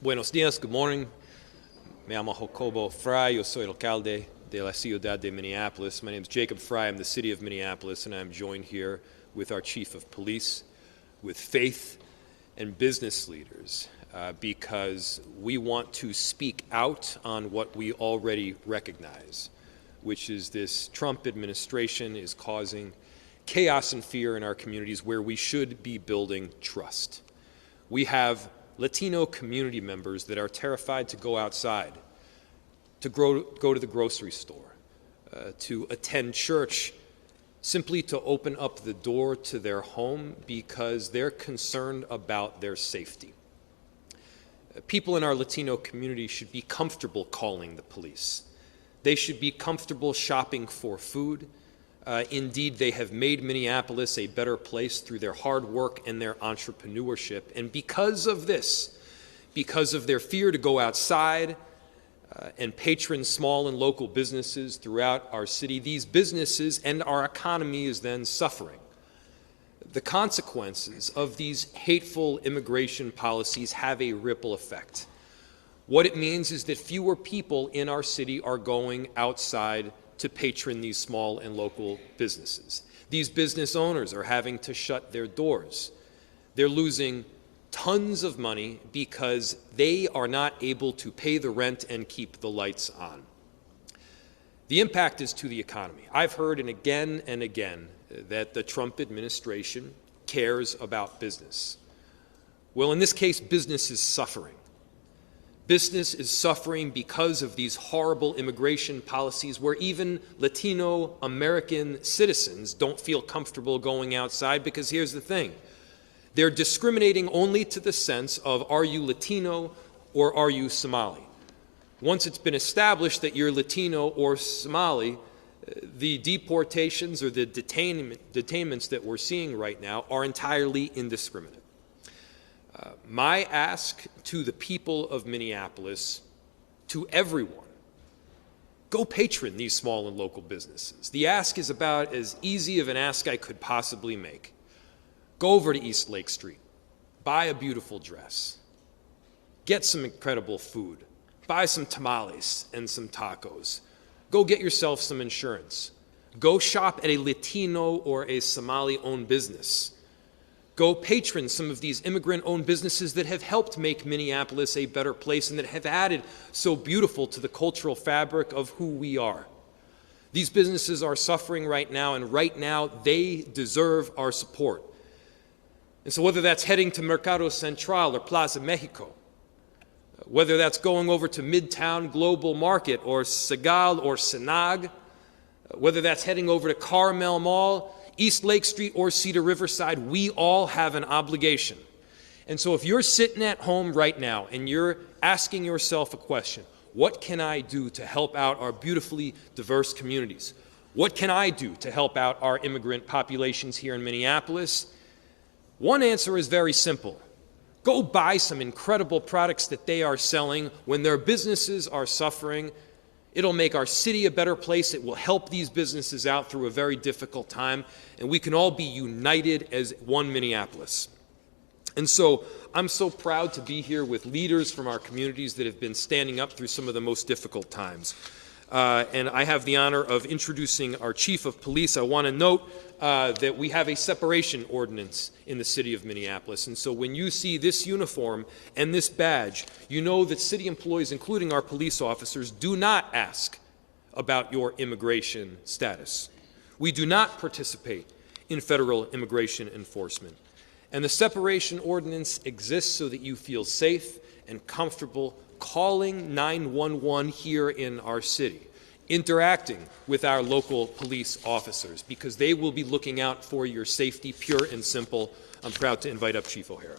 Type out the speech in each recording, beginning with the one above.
Buenos días, good morning. Me llamo Jacob Frey, yo soy el alcalde de la ciudad de Minneapolis. My name is Jacob Frey, I'm the City of Minneapolis, and I'm joined here with our Chief of Police, with faith and business leaders, because we want to speak out on what we already recognize, which is this Trump administration is causing chaos and fear in our communities where we should be building trust. We have Latino community members that are terrified to go outside, to go to the grocery store, to attend church, simply to open up the door to their home because they're concerned about their safety. People in our Latino community should be comfortable calling the police. They should be comfortable shopping for food. Indeed, they have made Minneapolis a better place through their hard work and their entrepreneurship. And because of this, because of their fear to go outside and patron small and local businesses throughout our city, these businesses and our economy is then suffering. The consequences of these hateful immigration policies have a ripple effect. What it means is that fewer people in our city are going outside to patron these small and local businesses. These business owners are having to shut their doors. They're losing tons of money because they are not able to pay the rent and keep the lights on. The impact is to the economy. I've heard and again that the Trump administration cares about business. Well, in this case, business is suffering. Business is suffering because of these horrible immigration policies where even Latino American citizens don't feel comfortable going outside because here's the thing. They're discriminating only to the sense of are you Latino or are you Somali? Once it's been established that you're Latino or Somali, the deportations or the detainments that we're seeing right now are entirely indiscriminate. My ask to the people of Minneapolis, to everyone, go patron these small and local businesses. The ask is about as easy of an ask I could possibly make. Go over to East Lake Street, buy a beautiful dress, get some incredible food, buy some tamales and some tacos, go get yourself some insurance, go shop at a Latino or a Somali-owned business. Go patron some of these immigrant-owned businesses that have helped make Minneapolis a better place and that have added so beautiful to the cultural fabric of who we are. These businesses are suffering right now, and right now they deserve our support. And so whether that's heading to Mercado Central or Plaza Mexico, whether that's going over to Midtown Global Market or Segal or Sinag, whether that's heading over to Carmel Mall, East Lake Street or Cedar Riverside, we all have an obligation. And so if you're sitting at home right now and you're asking yourself a question, what can I do to help out our beautifully diverse communities? What can I do to help out our immigrant populations here in Minneapolis? One answer is very simple. Go buy some incredible products that they are selling when their businesses are suffering. It'll make our city a better place. It will help these businesses out through a very difficult time, and we can all be united as one Minneapolis. And so I'm so proud to be here with leaders from our communities that have been standing up through some of the most difficult times. And I have the honor of introducing our Chief of Police. I want to note that we have a separation ordinance in the City of Minneapolis. And so when you see this uniform and this badge, you know that city employees, including our police officers, do not ask about your immigration status. We do not participate in federal immigration enforcement. And the separation ordinance exists so that you feel safe and comfortable calling 911 here in our city, interacting with our local police officers, because they will be looking out for your safety, pure and simple. I'm proud to invite up Chief O'Hara.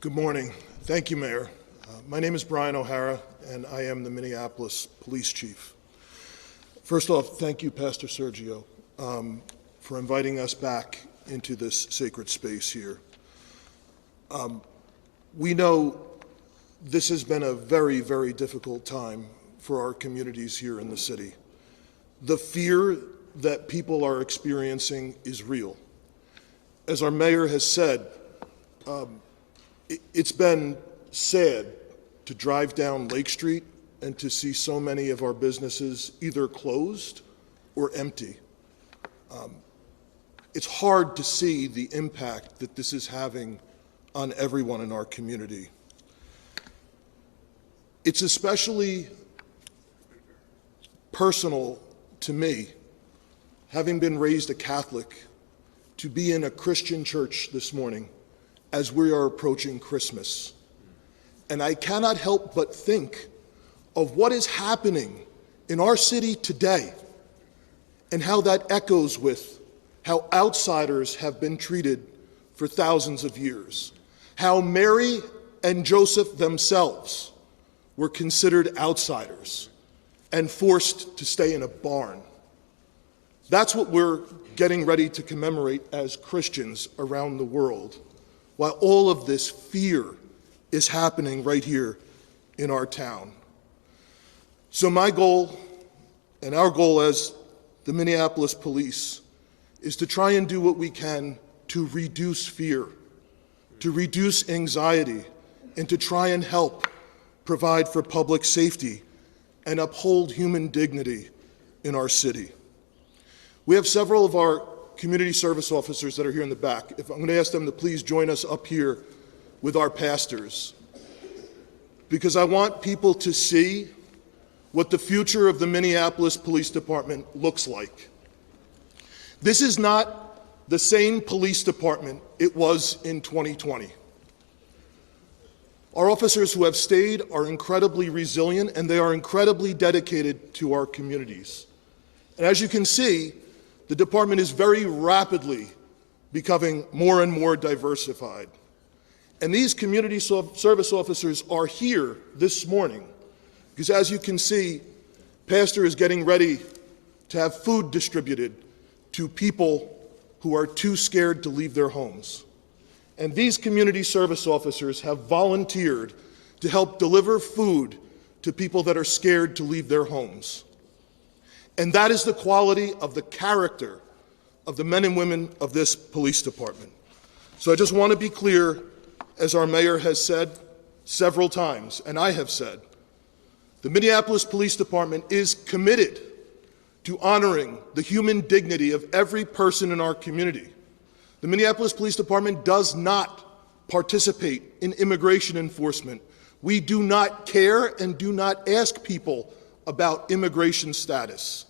Good morning. Thank you, Mayor. My name is Brian O'Hara, and I am the Minneapolis Police Chief. First off, thank you, Pastor Sergio, for inviting us back into this sacred space here. We know this has been a very, very difficult time for our communities here in the city. The fear that people are experiencing is real. As our mayor has said, it's been sad to drive down Lake Street and to see so many of our businesses either closed or empty. It's hard to see the impact that this is having on everyone in our community. It's especially personal to me, having been raised a Catholic, to be in a Christian church this morning as we are approaching Christmas. And I cannot help but think of what is happening in our city today and how that echoes with how outsiders have been treated for thousands of years, how Mary and Joseph themselves were considered outsiders and forced to stay in a barn. That's what we're getting ready to commemorate as Christians around the world, while all of this fear is happening right here in our town. So my goal, and our goal as the Minneapolis Police, is to try and do what we can to reduce fear, to reduce anxiety, and to try and help provide for public safety and uphold human dignity in our city. We have several of our community service officers that are here in the back. I'm going to ask them to please join us up here with our pastors, because I want people to see what the future of the Minneapolis Police Department looks like. This is not the same police department it was in 2020. Our officers who have stayed are incredibly resilient, and they are incredibly dedicated to our communities. And as you can see, the department is very rapidly becoming more and more diversified. And these community service officers are here this morning because, as you can see, Pastor is getting ready to have food distributed to people who are too scared to leave their homes. And these community service officers have volunteered to help deliver food to people that are scared to leave their homes. And that is the quality of the character of the men and women of this police department. So I just want to be clear, as our mayor has said several times, and I have said, the Minneapolis Police Department is committed to honoring the human dignity of every person in our community. The Minneapolis Police Department does not participate in immigration enforcement. We do not care and do not ask people about immigration status.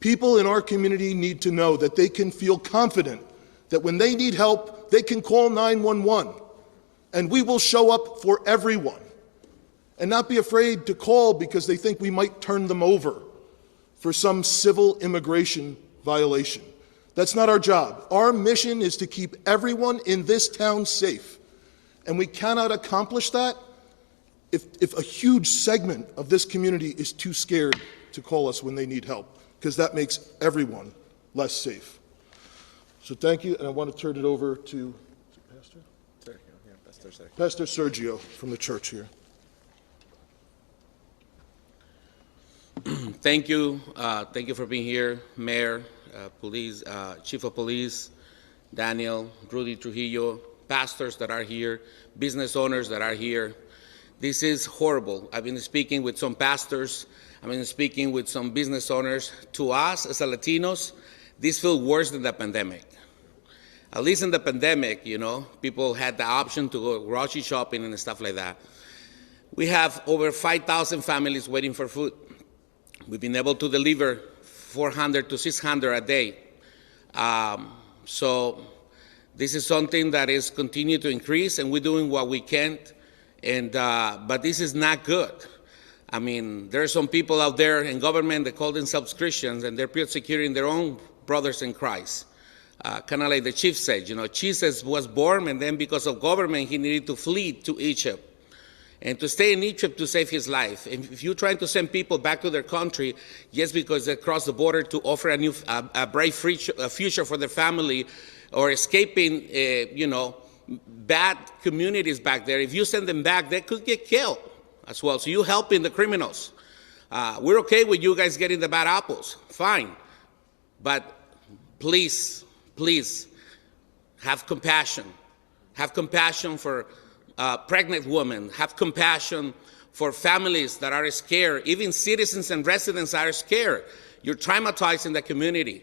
People in our community need to know that they can feel confident that when they need help, they can call 911, and we will show up for everyone, and not be afraid to call because they think we might turn them over for some civil immigration violation. That's not our job. Our mission is to keep everyone in this town safe, and we cannot accomplish that if a huge segment of this community is too scared to call us when they need help, because that makes everyone less safe. So thank you, and I want to turn it over to Pastor Sergio from the church here. Thank you. Thank you for being here, Mayor, Police, Chief of Police, Daniel, Rudy Trujillo, pastors that are here, business owners that are here. This is horrible. I've been speaking with some pastors. I've been speaking with some business owners. To us, as Latinos, this feels worse than the pandemic. At least in the pandemic, you know, people had the option to go grocery shopping and stuff like that. We have over 5,000 families waiting for food. We've been able to deliver 400 to 600 a day. So this is something that is continuing to increase, and we're doing what we can. But this is not good. I mean, there are some people out there in government that call themselves Christians, and they're persecuting their own brothers in Christ. Kind of like the chief said, you know, Jesus was born, and then because of government, he needed to flee to Egypt. And to stay in Egypt to save his life. If you're trying to send people back to their country just because they crossed the border to offer a bright future for their family, or escaping, bad communities back there, if you send them back, they could get killed as well. So you're helping the criminals. We're okay with you guys getting the bad apples, fine. But please, please, have compassion. Have compassion for pregnant women. Have compassion for families that are scared. Even citizens and residents are scared. You're traumatizing the community.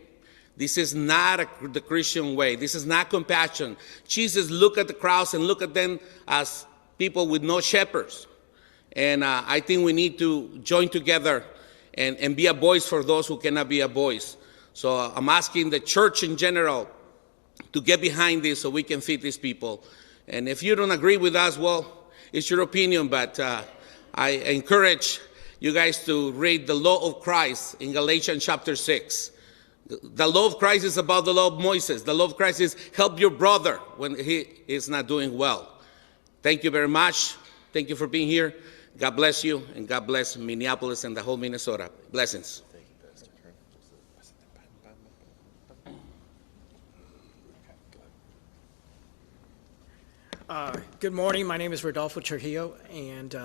This is not the Christian way. This is not compassion. Jesus looked at the crowds and looked at them as people with no shepherds. And I think we need to join together and be a voice for those who cannot be a voice. So I'm asking the church in general to get behind this so we can feed these people. And if you don't agree with us, well, it's your opinion, but I encourage you guys to read the law of Christ in Galatians chapter 6. The law of Christ is about the law of Moses. The law of Christ is help your brother when he is not doing well. Thank you very much. Thank you for being here. God bless you, and God bless Minneapolis and the whole Minnesota. Blessings. Good morning. My name is Rodolfo Trujillo, and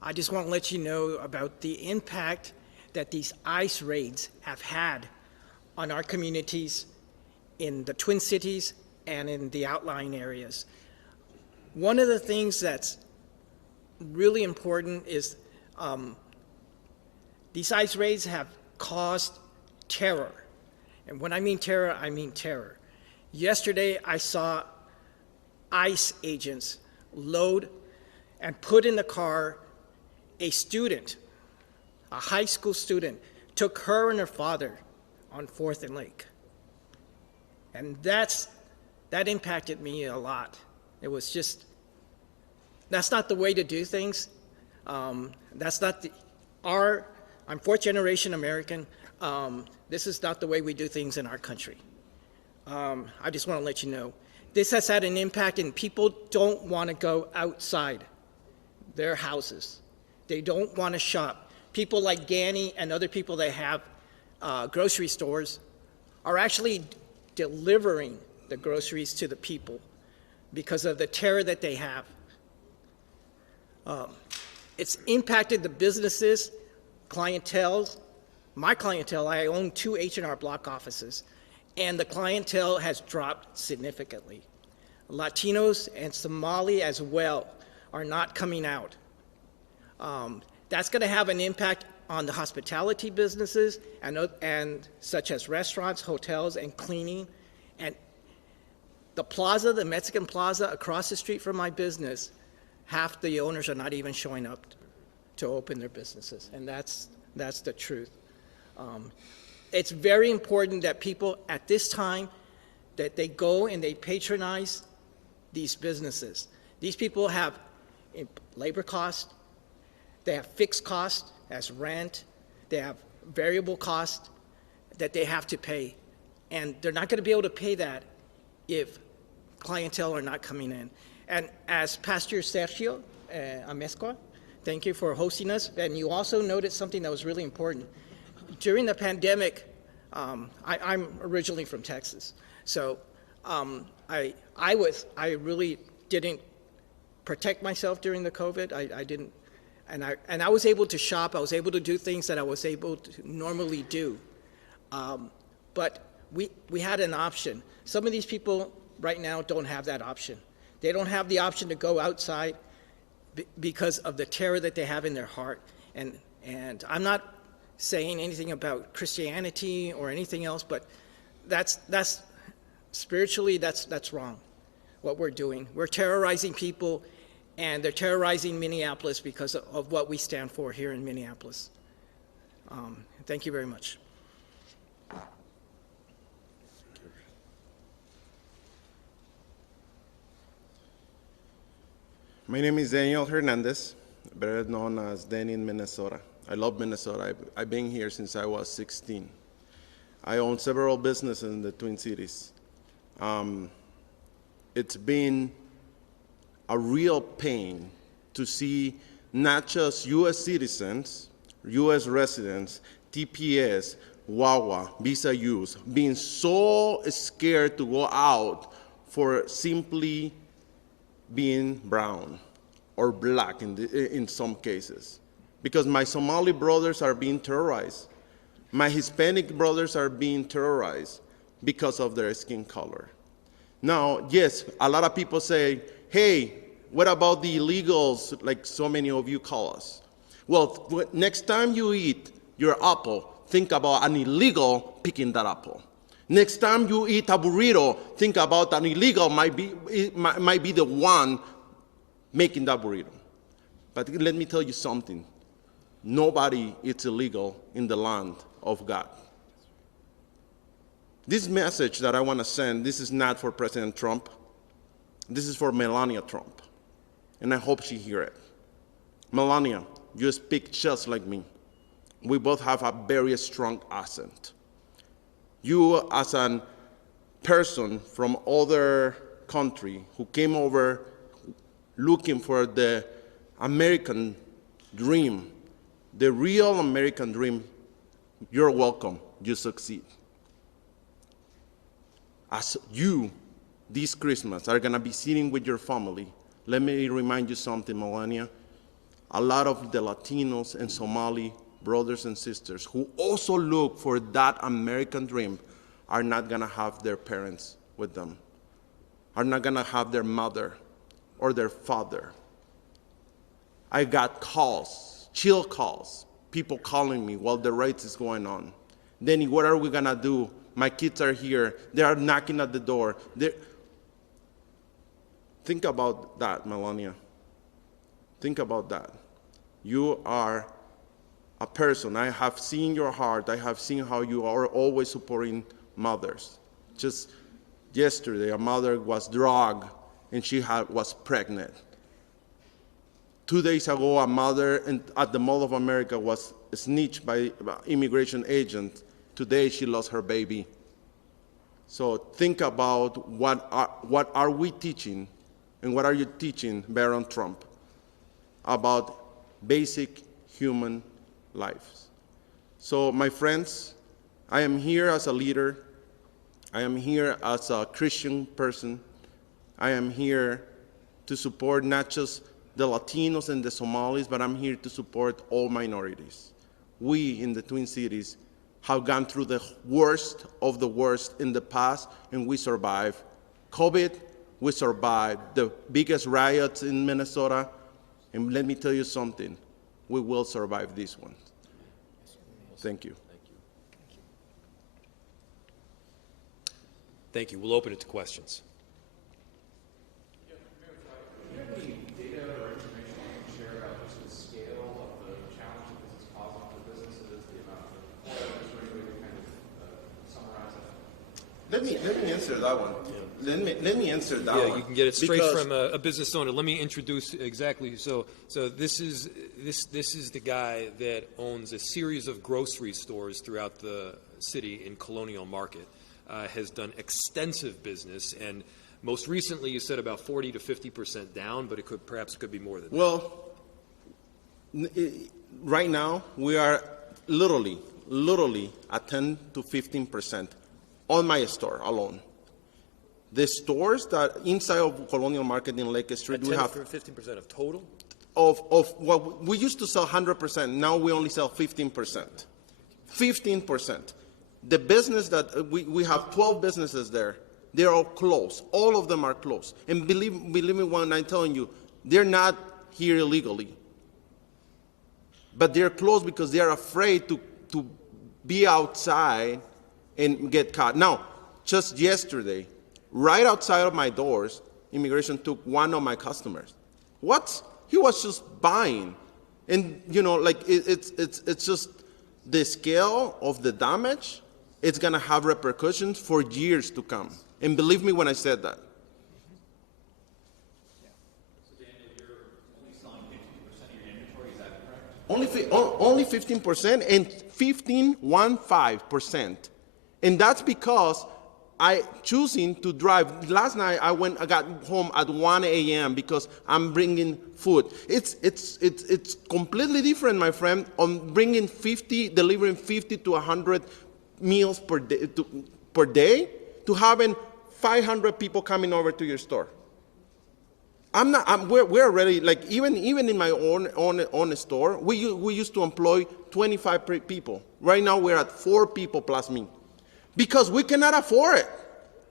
I just want to let you know about the impact that these ICE raids have had on our communities in the Twin Cities and in the outlying areas. One of the things that's really important is these ICE raids have caused terror. And when I mean terror, I mean terror. Yesterday, I saw ICE agents load and put in the car a student, a high school student, took her and her father on 4th and Lake. And that impacted me a lot. It was just, that's not the way to do things. That's not I'm fourth generation American. This is not the way we do things in our country. I just want to let you know. This has had an impact, and people don't want to go outside their houses. They don't want to shop. People like Danny and other people that have grocery stores are actually delivering the groceries to the people because of the terror that they have. It's impacted the businesses, clientele. My clientele, I own 2 H&R Block offices, and the clientele has dropped significantly. Latinos and Somali as well are not coming out. That's going to have an impact on the hospitality businesses and such as restaurants, hotels, and cleaning. And the plaza, the Mexican plaza across the street from my business, half the owners are not even showing up to open their businesses, and that's the truth. It's very important that people at this time that they go and they patronize these businesses. These people have labor costs, they have fixed costs as rent, they have variable costs that they have to pay, and they're not going to be able to pay that if clientele are not coming in. And as Pastor Sergio Amezcua, thank you for hosting us, and you also noted something that was really important. During the pandemic, I'm originally from Texas, so I really didn't protect myself during the COVID. I didn't, and I was able to shop. I was able to do things that I was able to normally do, but we had an option. Some of these people right now don't have that option. They don't have the option to go outside because of the terror that they have in their heart. And I'm not saying anything about Christianity or anything else, but that's spiritually, that's wrong, what we're doing. We're terrorizing people, and they're terrorizing Minneapolis because of what we stand for here in Minneapolis. Thank you very much. My name is Daniel Hernandez, better known as Danny in Minnesota. I love Minnesota. I've been here since I was 16. I own several businesses in the Twin Cities. It's been a real pain to see not just U.S. citizens, U.S. residents, TPS, WAWA, visa use, being so scared to go out for simply being brown or black in some cases. Because my Somali brothers are being terrorized. My Hispanic brothers are being terrorized because of their skin color. Now, yes, a lot of people say, hey, what about the illegals, like so many of you call us? Well, next time you eat your apple, think about an illegal picking that apple. Next time you eat a burrito, think about an illegal might be the one making that burrito. But let me tell you something. Nobody is illegal in the land of God. This message that I want to send, this is not for President Trump. This is for Melania Trump. And I hope she hears it. Melania, you speak just like me. We both have a very strong accent. You, as a person from other country who came over looking for the American dream, the real American dream, you're welcome. You succeed. As you, this Christmas, are going to be sitting with your family, let me remind you something, Melania. A lot of the Latinos and Somali brothers and sisters who also look for that American dream are not going to have their parents with them, are not going to have their mother or their father. I got calls, chill calls, people calling me while the raids is going on. Denny, what are we going to do? My kids are here. They are knocking at the door. Think about that, Melania. Think about that. You are a person. I have seen your heart. I have seen how you are always supporting mothers. Just yesterday, a mother was drugged and she was pregnant. 2 days ago, a mother at the Mall of America was snitched by immigration agents. Today, she lost her baby. So think about what are we teaching and what are you teaching, Baron Trump, about basic human lives. So my friends, I am here as a leader. I am here as a Christian person. I am here to support not just the Latinos and the Somalis, but I'm here to support all minorities. We in the Twin Cities have gone through the worst of the worst in the past, and we survived COVID, we survived the biggest riots in Minnesota, and let me tell you something, we will survive this one. Thank you. Thank you. We'll open it to questions. Let me answer that one. Let me answer that one. Yeah, you can get it straight from a business owner. Let me introduce exactly. So this is the guy that owns a series of grocery stores throughout the city in Colonial Market. Has done extensive business, and most recently you said about 40 to 50% down, but it could be more than that. Well, right now we are literally at 10 to 15%. On my store alone. The stores that inside of Colonial Market in Lake Street, we have 15% of total? Of what we used to sell 100%, now we only sell 15%. 15%. The business that we have 12 businesses there, they're all closed. All of them are closed. And believe me when I'm telling you, they're not here illegally. But they're closed because they are afraid to be outside and get caught. Now, just yesterday, right outside of my doors, immigration took one of my customers. What? He was just buying. And, it's just the scale of the damage, it's going to have repercussions for years to come. And believe me when I said that. So, Daniel, you're only selling 15% of your inventory, is that correct? Only 15% and 15%. And that's because I choosing to drive. Last night I got home at 1 a.m. because I'm bringing food. It's completely different, my friend, on delivering 50 to 100 meals per day to having 500 people coming over to your store. We're already, like, even in my own store, we used to employ 25 people. Right now we're at 4 people plus me, because we cannot afford it.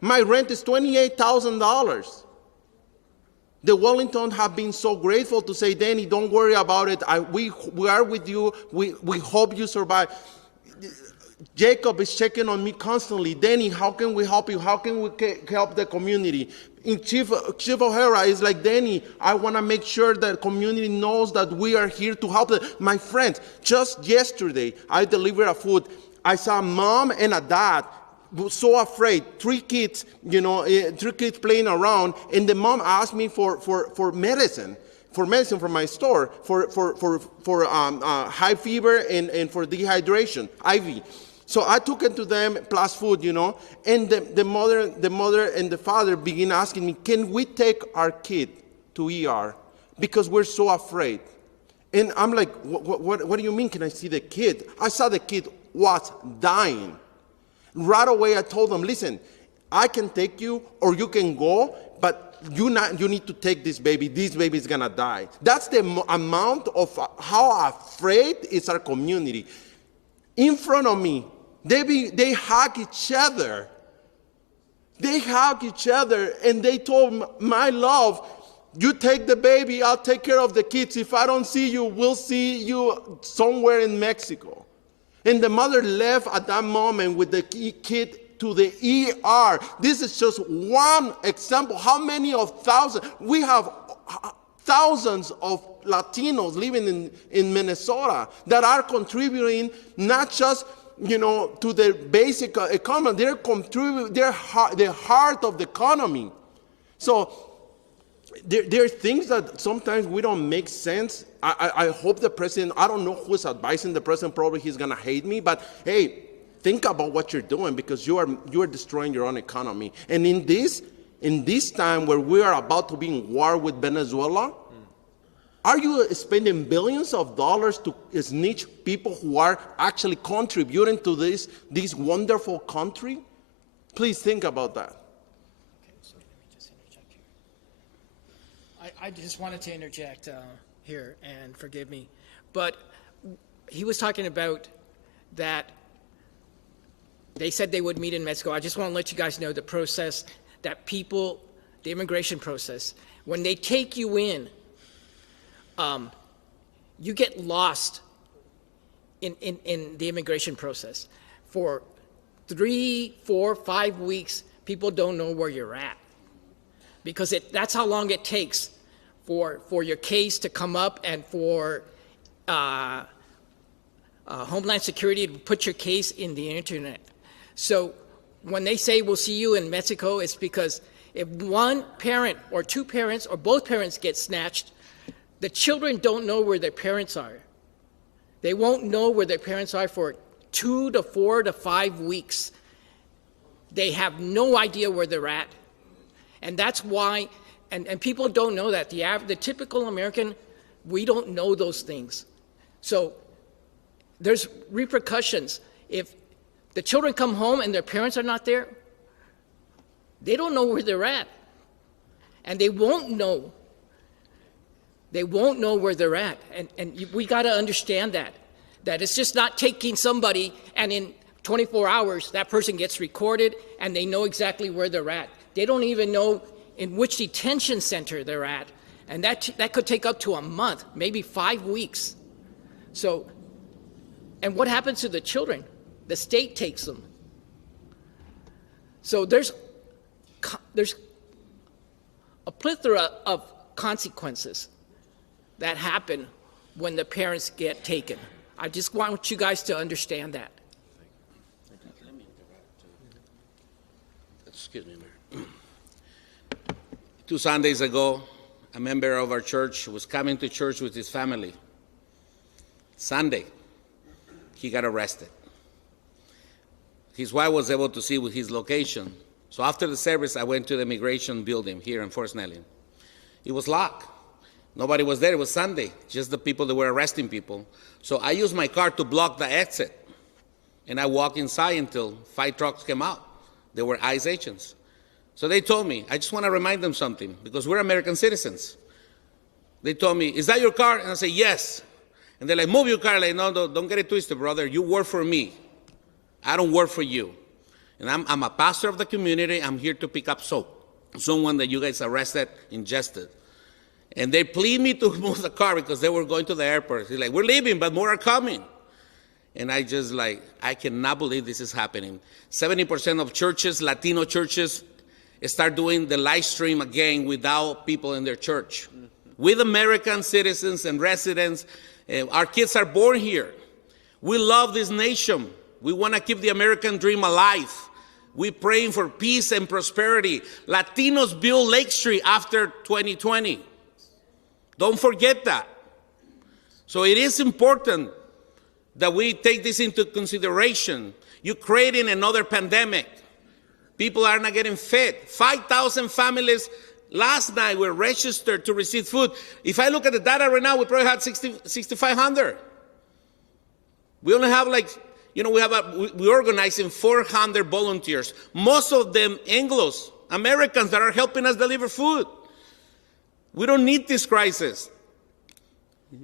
My rent is $28,000. The Wellington have been so grateful to say, Danny, don't worry about it. We are with you. We hope you survive. Jacob is checking on me constantly. Danny, how can we help you? How can we help the community? And Chief O'Hara is like, Danny, I want to make sure that the community knows that we are here to help them. My friends, just yesterday, I delivered a food. I saw a mom and a dad so afraid, 3 kids, 3 kids playing around, and the mom asked me for medicine for my store, for high fever and for dehydration, IV. So I took it to them plus food, and the mother and the father begin asking me, can we take our kid to ER because we're so afraid? And I'm like, what do you mean, can I see the kid? I saw the kid was dying. Right away, I told them, listen, I can take you or you can go, but you need to take this baby. This baby is going to die. That's the amount of how afraid is our community. In front of me, they hug each other. They hug each other, and they told my love, you take the baby, I'll take care of the kids. If I don't see you, we'll see you somewhere in Mexico. And the mother left at that moment with the kid to the ER. This is just one example. How many of thousands? We have thousands of Latinos living in Minnesota that are contributing not just to the basic economy. They're contributing the heart of the economy. So there are things that sometimes we don't make sense. I hope the president, I don't know who's advising the president, probably he's going to hate me, but hey, think about what you're doing, because you are destroying your own economy. And in this time where we are about to be in war with Venezuela, are you spending billions of dollars to snitch people who are actually contributing to this wonderful country? Please think about that. Okay, so let me just interject here. I just wanted to interject here, and forgive me, but he was talking about that they said they would meet in Mexico. I just want to let you guys know the process that the immigration process, when they take you in, you get lost in the immigration process. For 3, 4, 5 weeks, people don't know where you're at, because that's how long it takes for your case to come up and for Homeland Security to put your case in the internet. So when they say we'll see you in Mexico, it's because if one parent or 2 parents or both parents get snatched, the children don't know where their parents are. They won't know where their parents are for 2 to 4 to 5 weeks. They have no idea where they're at. And that's why, and people don't know that. The typical American, we don't know those things. So there's repercussions. If the children come home and their parents are not there, they don't know where they're at. And they won't know. They won't know where they're at. And we got to understand that it's just not taking somebody and in 24 hours that person gets recorded and they know exactly where they're at. They don't even know in which detention center they're at. And that could take up to a month, maybe 5 weeks. So, and what happens to the children? The state takes them. So there's a plethora of consequences that happen when the parents get taken. I just want you guys to understand that. Excuse me, Mayor. 2 Sundays ago, a member of our church was coming to church with his family. Sunday, he got arrested. His wife was able to see with his location. So after the service, I went to the immigration building here in Fort Snelling. It was locked. Nobody was there. It was Sunday, just the people that were arresting people. So I used my car to block the exit. And I walked inside until 5 trucks came out. They were ICE agents. So they told me, I just want to remind them something, because we're American citizens. They told me, is that your car? And I said, yes. And they're like, move your car. Like, no, don't get it twisted, brother. You work for me. I don't work for you. And I'm a pastor of the community. I'm here to pick up someone that you guys arrested, ingested. And they plead me to move the car because they were going to the airport. They're like, we're leaving, but more are coming. And I just I cannot believe this is happening. 70% of churches, Latino churches, start doing the live stream again without people in their church. With American citizens and residents, our kids are born here. We love this nation. We want to keep the American dream alive. We're praying for peace and prosperity. Latinos built Lake Street after 2020. Don't forget that. So it is important that we take this into consideration. You're creating another pandemic. People are not getting fed. 5,000 families last night were registered to receive food. If I look at the data right now, we probably had 6,500. We only have we're organizing 400 volunteers. Most of them Anglos, Americans that are helping us deliver food. We don't need this crisis.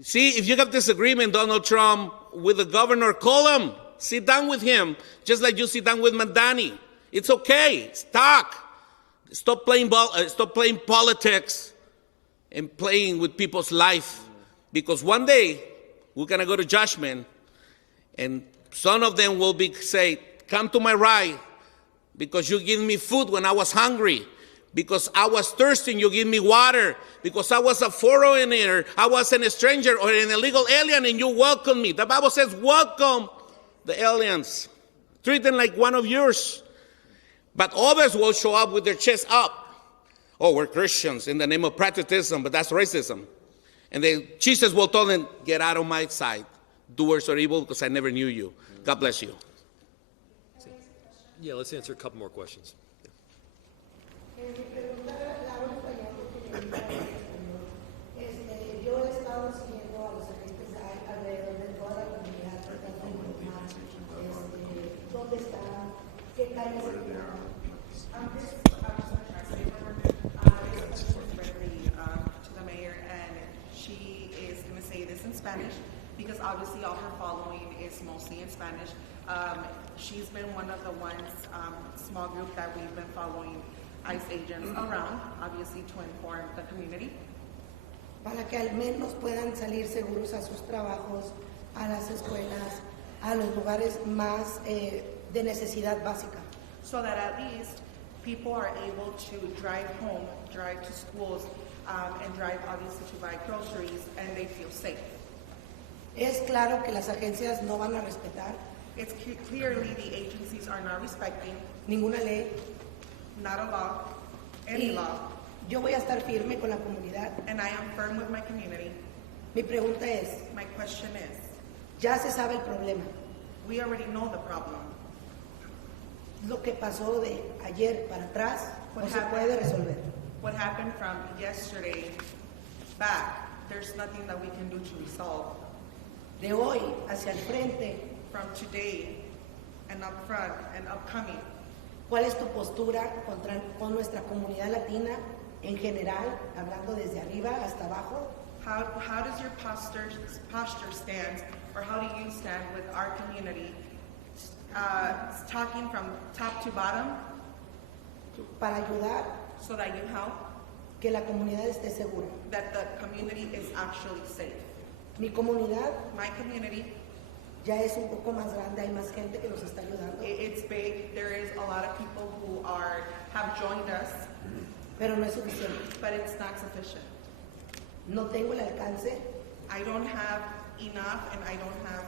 See, if you have disagreement, Donald Trump, with the governor, call him. Sit down with him, just like you sit down with Mandani. It's okay. Talk. Stop playing politics and playing with people's life. Because one day, we're going to go to judgment, and some of them will say, come to my right, because you gave me food when I was hungry. Because I was thirsty, you give me water. Because I was a foreigner, I was a stranger or an illegal alien, and you welcomed me. The Bible says, welcome the aliens. Treat them like one of yours. But others will show up with their chest up. Oh, we're Christians in the name of patriotism, but that's racism. And then Jesus will tell them, get out of my sight, doers of evil, because I never knew you. God bless you. Yeah, let's answer a couple more questions. Yo he estado siguiendo a los agentes alrededor de toda la comunidad tratando de informar dónde están, qué calles están. To the mayor, and she is going to say this in Spanish because obviously all her following is mostly in Spanish. She's been one of the small group that we've been following ICE agents around, obviously to inform the community. Para que al menos puedan salir seguros a sus trabajos, a las escuelas, a los lugares más de necesidad básica. So that at least people are able to drive home, drive to schools, and drive obviously to buy groceries, and they feel safe. Es claro que las agencias no van a respetar. It's clearly the agencies are not respecting ninguna ley, not a law, any law. Yo voy a estar firme con la comunidad. And I am firm with my community. Mi pregunta es, my question is, ya se sabe el problema. We already know the problem. Lo que pasó de ayer para atrás no se puede resolver. What happened from yesterday back, there's nothing that we can do to resolve. De hoy hacia el frente, from today and up front and upcoming. ¿Cuál es tu postura con nuestra comunidad latina en general, hablando desde arriba hasta abajo? How does your posture stand, or how do you stand with our community, talking from top to bottom? Para ayudar, so that you help, que la comunidad esté segura. That the community is actually safe. Mi comunidad, my community, ya es un poco más grande, hay más gente que nos está ayudando. It's big. There is a lot of people who have joined us. Pero no es suficiente. But it's not sufficient. No tengo el alcance. I don't have enough, and I don't have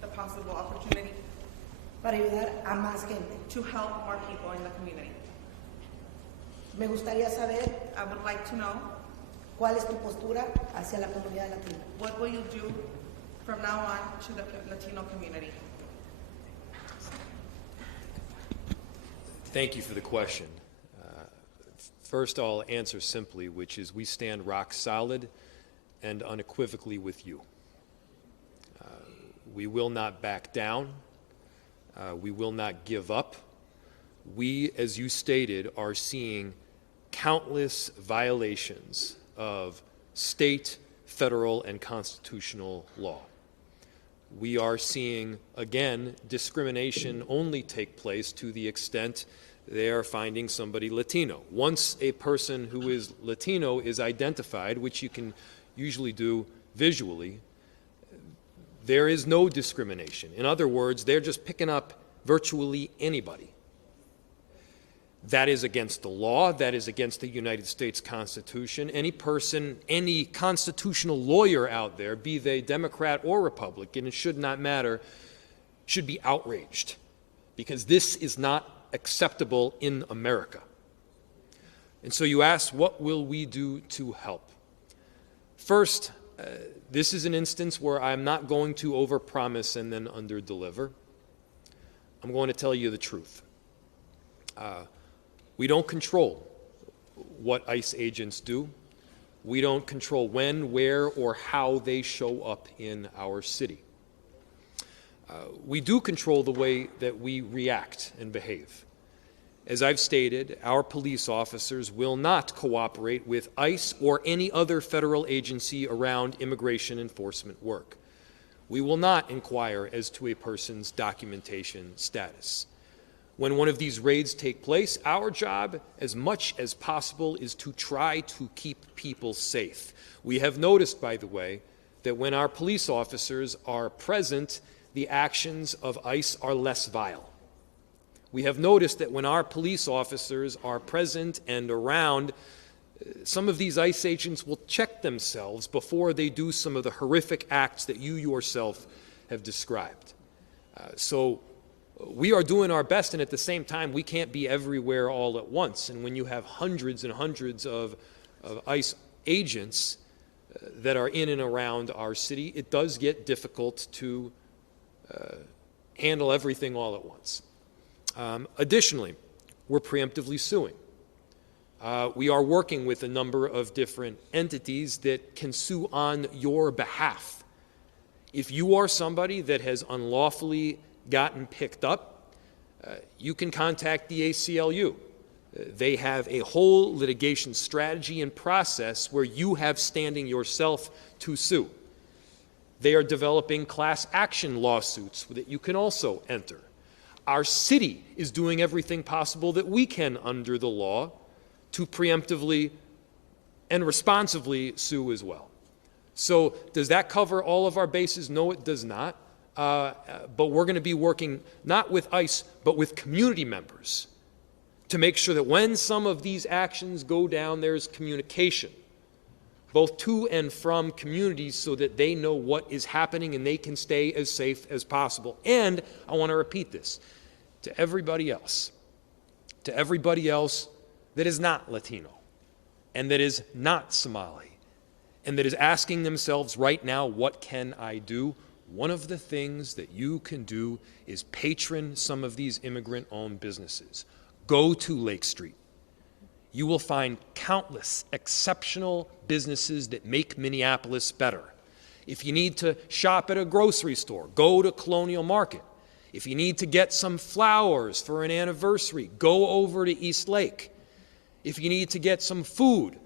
the possible opportunity para ayudar a más gente. To help more people in the community. Me gustaría saber, I would like to know, ¿cuál es tu postura hacia la comunidad latina? What will you do from now on to the Latino community? Thank you for the question. First, I'll answer simply, which is we stand rock solid and unequivocally with you. We will not back down. We will not give up. we, as you stated, are seeing countless violations of state, federal, and constitutional law. We are seeing, again, discrimination only take place to the extent they are finding somebody Latino. Once a person who is Latino is identified, which you can usually do visually, there is no discrimination. In other words, they're just picking up virtually anybody. That is against the law. That is against the United States Constitution. Any person, any constitutional lawyer out there, be they Democrat or Republican, it should not matter, should be outraged, because this is not acceptable in America. And so you ask, what will we do to help? First, this is an instance where I'm not going to overpromise and then underdeliver. I'm going to tell you the truth. We don't control what ICE agents do. We don't control when, where, or how they show up in our city. We do control the way that we react and behave. As I've stated, our police officers will not cooperate with ICE or any other federal agency around immigration enforcement work. We will not inquire as to a person's documentation status. When one of these raids take place, our job, as much as possible, is to try to keep people safe. We have noticed, by the way, that when our police officers are present, the actions of ICE are less vile. We have noticed that when our police officers are present and around, some of these ICE agents will check themselves before they do some of the horrific acts that you yourself have described. So we are doing our best, and at the same time, we can't be everywhere all at once. And when you have hundreds and hundreds of ICE agents that are in and around our city, it does get difficult to handle everything all at once. Additionally, we're preemptively suing. We are working with a number of different entities that can sue on your behalf. If you are somebody that has unlawfully gotten picked up, you can contact the ACLU. They have a whole litigation strategy and process where you have standing yourself to sue. They are developing class action lawsuits that you can also enter. Our city is doing everything possible that we can under the law to preemptively and responsively sue as well. So does that cover all of our bases? No, it does not. But we're going to be working not with ICE, but with community members to make sure that when some of these actions go down, there's communication, both to and from communities, so that they know what is happening and they can stay as safe as possible. And I want to repeat this to everybody else that is not Latino and that is not Somali and that is asking themselves right now, what can I do? One of the things that you can do is patron some of these immigrant-owned businesses. Go to Lake Street. You will find countless exceptional businesses that make Minneapolis better. If you need to shop at a grocery store, go to Colonial Market. If you need to get some flowers for an anniversary, go over to East Lake. If you need to get some food,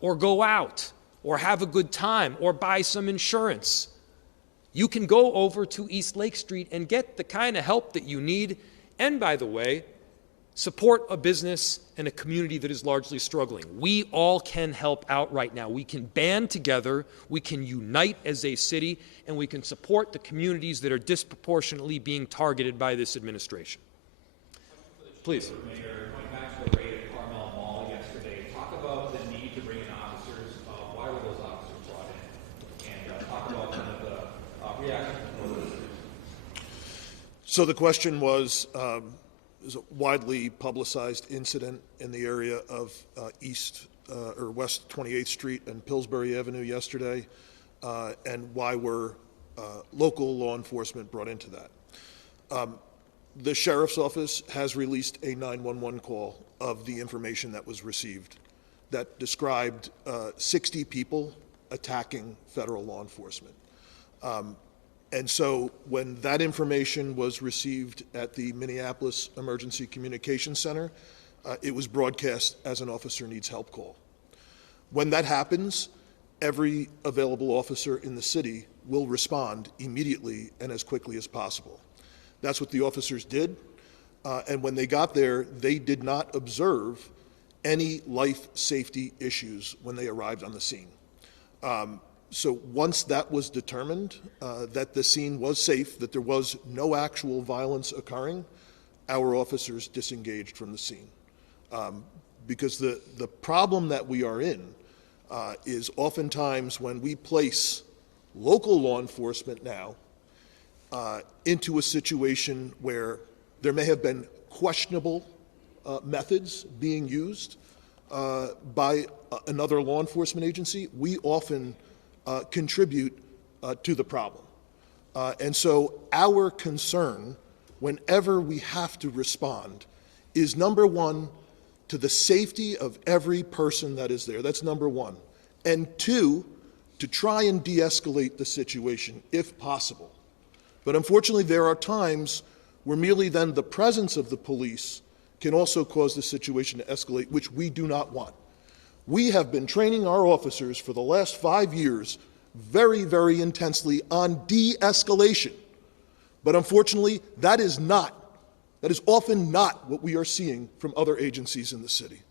or go out, or have a good time, or buy some insurance, you can go over to East Lake Street and get the kind of help that you need, and by the way, support a business and a community that is largely struggling. We all can help out right now. We can band together, we can unite as a city, and we can support the communities that are disproportionately being targeted by this administration. Please. Mayor, going back to the raid at Carmel Mall yesterday, talk about the need to bring in officers. Why were those officers brought in? And talk about kind of the reaction from those. So the question was, is a widely publicized incident in the area of East or West 28th Street and Pillsbury Avenue yesterday, and why were local law enforcement brought into that? The sheriff's office has released a 911 call of the information that was received that described 60 people attacking federal law enforcement. And so when that information was received at the Minneapolis Emergency Communications Center, it was broadcast as an officer needs help call. When that happens, every available officer in the city will respond immediately and as quickly as possible. That's what the officers did. And when they got there, they did not observe any life safety issues when they arrived on the scene. So once that was determined, that the scene was safe, that there was no actual violence occurring, our officers disengaged from the scene. Because the problem that we are in is oftentimes when we place local law enforcement now into a situation where there may have been questionable methods being used by another law enforcement agency, we often contribute to the problem. And so our concern whenever we have to respond is, number one, to the safety of every person that is there. That's number one. And two, to try and de-escalate the situation if possible. But unfortunately, there are times where merely then the presence of the police can also cause the situation to escalate, which we do not want. We have been training our officers for the last 5 years very, very intensely on de-escalation. But unfortunately, that is often not what we are seeing from other agencies in the city.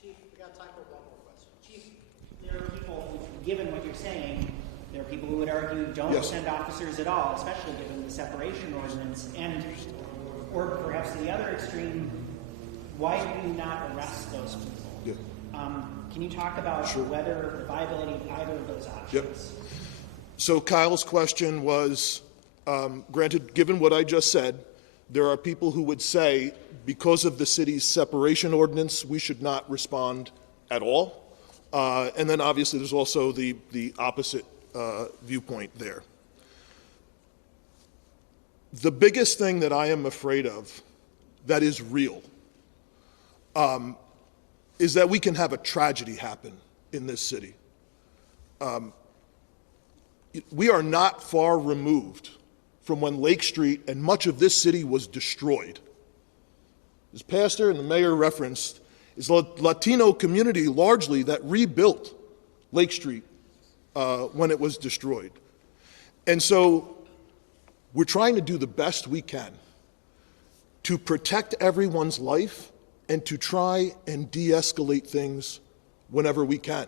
Chief, we got time for one more question. Chief, there are people, given what you're saying, there are people who would argue don't Yes. send officers at all, especially given the separation ordinance, or perhaps the other extreme, why do you not arrest those people? Yeah. Can you talk about whether the viability of either of those options? Yep. So Kyle's question was, granted, given what I just said, there are people who would say, because of the city's separation ordinance, we should not respond at all. And then obviously there's also the opposite viewpoint there. The biggest thing that I am afraid of that is real is that we can have a tragedy happen in this city. We are not far removed from when Lake Street and much of this city was destroyed. As Pastor and the Mayor referenced, is the Latino community largely that rebuilt Lake Street when it was destroyed. And so we're trying to do the best we can to protect everyone's life and to try and de-escalate things whenever we can.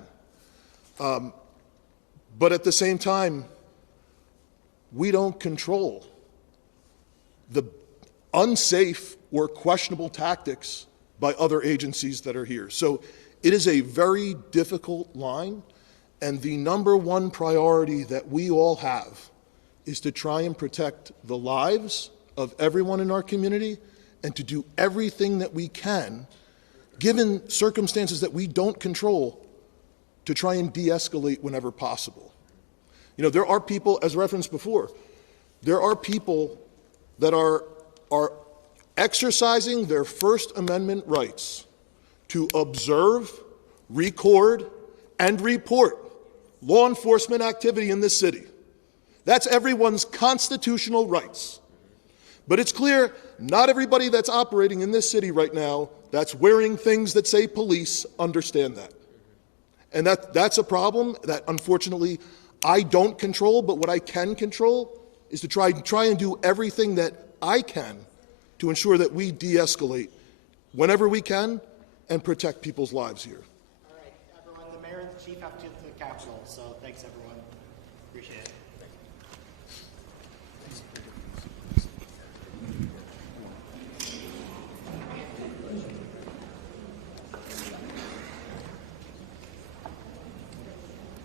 But at the same time, we don't control the unsafe or questionable tactics by other agencies that are here. So it is a very difficult line, and the number one priority that we all have is to try and protect the lives of everyone in our community and to do everything that we can, given circumstances that we don't control, to try and de-escalate whenever possible. You know, there are people, as referenced before, there are people that are exercising their First Amendment rights to observe, record, and report law enforcement activity in this city. That's everyone's constitutional rights. But it's clear not everybody that's operating in this city right now that's wearing things that say police understand that. And that's a problem that unfortunately I don't control, but what I can control is to try and do everything that I can to ensure that we de-escalate whenever we can and protect people's lives here. All right, everyone, the Mayor and the Chief have to the Capitol, so thanks everyone. Appreciate it.